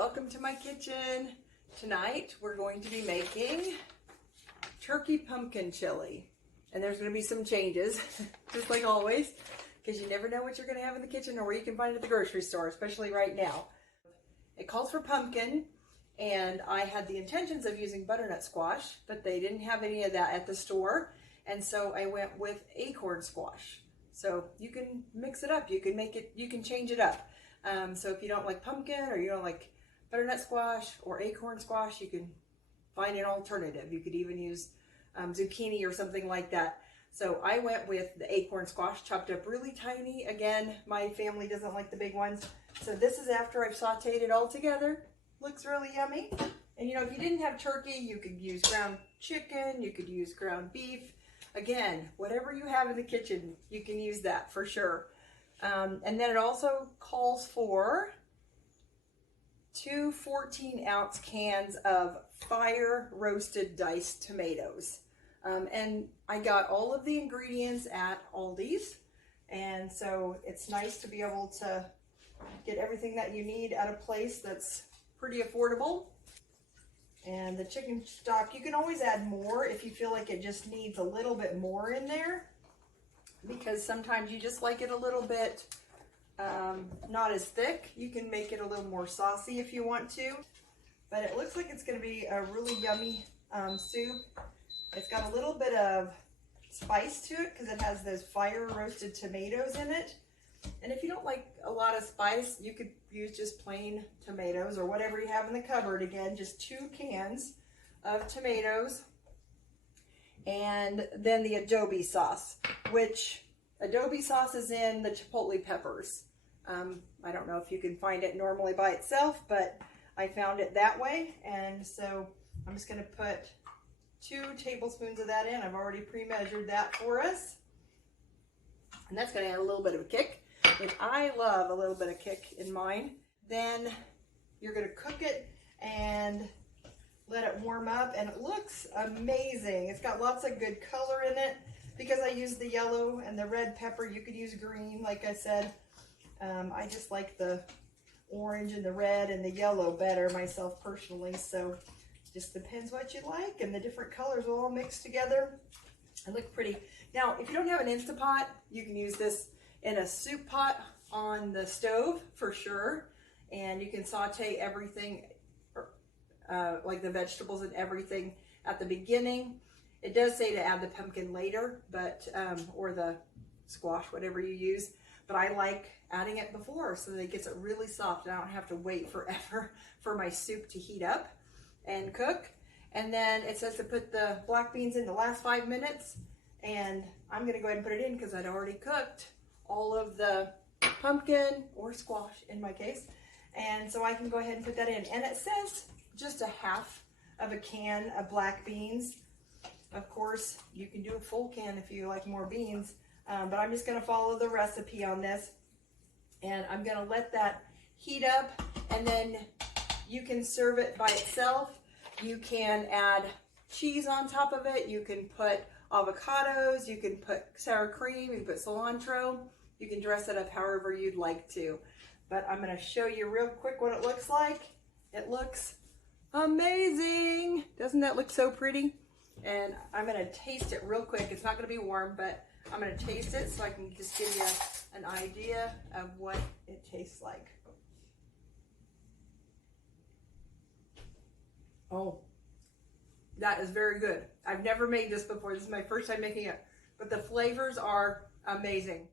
welcome to my kitchen. Tonight we're going to be making turkey pumpkin chili. And there's going to be some changes, just like always, because you never know what you're going to have in the kitchen or where you can find it at the grocery store, especially right now. It calls for pumpkin, and I had the intentions of using butternut squash, but they didn't have any of that at the store, and so I went with acorn squash. So you can mix it up, you can make it, you can change it up. So if you don't like pumpkin or you don't like butternut squash or acorn squash, you can find an alternative. You could even use zucchini or something like that. So I went with the acorn squash, chopped up really tiny. Again, my family doesn't like the big ones. So this is after I've sauteed it all together. Looks really yummy. And you know, if you didn't have turkey, you could use ground chicken, you could use ground beef. Again, whatever you have in the kitchen, you can use that for sure. And then it also calls for 2 14-ounce cans of fire roasted diced tomatoes. And I got all of the ingredients at Aldi's, and so it's nice to be able to get everything that you need at a place that's pretty affordable. And the chicken stock, you can always add more if you feel like it just needs a little bit more in there, because sometimes you just like it a little bit not as thick. You can make it a little more saucy if you want to, but it looks like it's going to be a really yummy soup. It's got a little bit of spice to it because it has those fire roasted tomatoes in it. And if you don't like a lot of spice, you could use just plain tomatoes or whatever you have in the cupboard. Again, just 2 cans of tomatoes. And then the adobe sauce, which adobe sauce is in the chipotle peppers. I don't know if you can find it normally by itself, but I found it that way. And so I'm just going to put 2 tablespoons of that in. I've already pre-measured that for us. And that's going to add a little bit of a kick. And I love a little bit of kick in mine. Then you're going to cook it and let it warm up, and it looks amazing. It's got lots of good color in it. Because I used the yellow and the red pepper, you could use green, like I said. I just like the orange and the red and the yellow better myself personally, so just depends what you like, and the different colors will all mix together and look pretty. Now, if you don't have an Instant Pot, you can use this in a soup pot on the stove for sure, and you can saute everything, like the vegetables and everything at the beginning. It does say to add the pumpkin later, but or the squash, whatever you use, but I like adding it before so that it gets it really soft and I don't have to wait forever for my soup to heat up and cook. And then it says to put the black beans in the last 5 minutes, and I'm going to go ahead and put it in because I'd already cooked all of the pumpkin or squash in my case, and so I can go ahead and put that in. And it says just a half of a can of black beans. Of course, you can do a full can if you like more beans, but I'm just going to follow the recipe on this, and I'm going to let that heat up, and then you can serve it by itself. You can add cheese on top of it. You can put avocados. You can put sour cream. You can put cilantro. You can dress it up however you'd like to. But I'm going to show you real quick what it looks like. It looks amazing. Doesn't that look so pretty? And I'm going to taste it real quick. It's not going to be warm, but I'm going to taste it so I can just give you an idea of what it tastes like. Oh, that is very good. I've never made this before. This is my first time making it, but the flavors are amazing.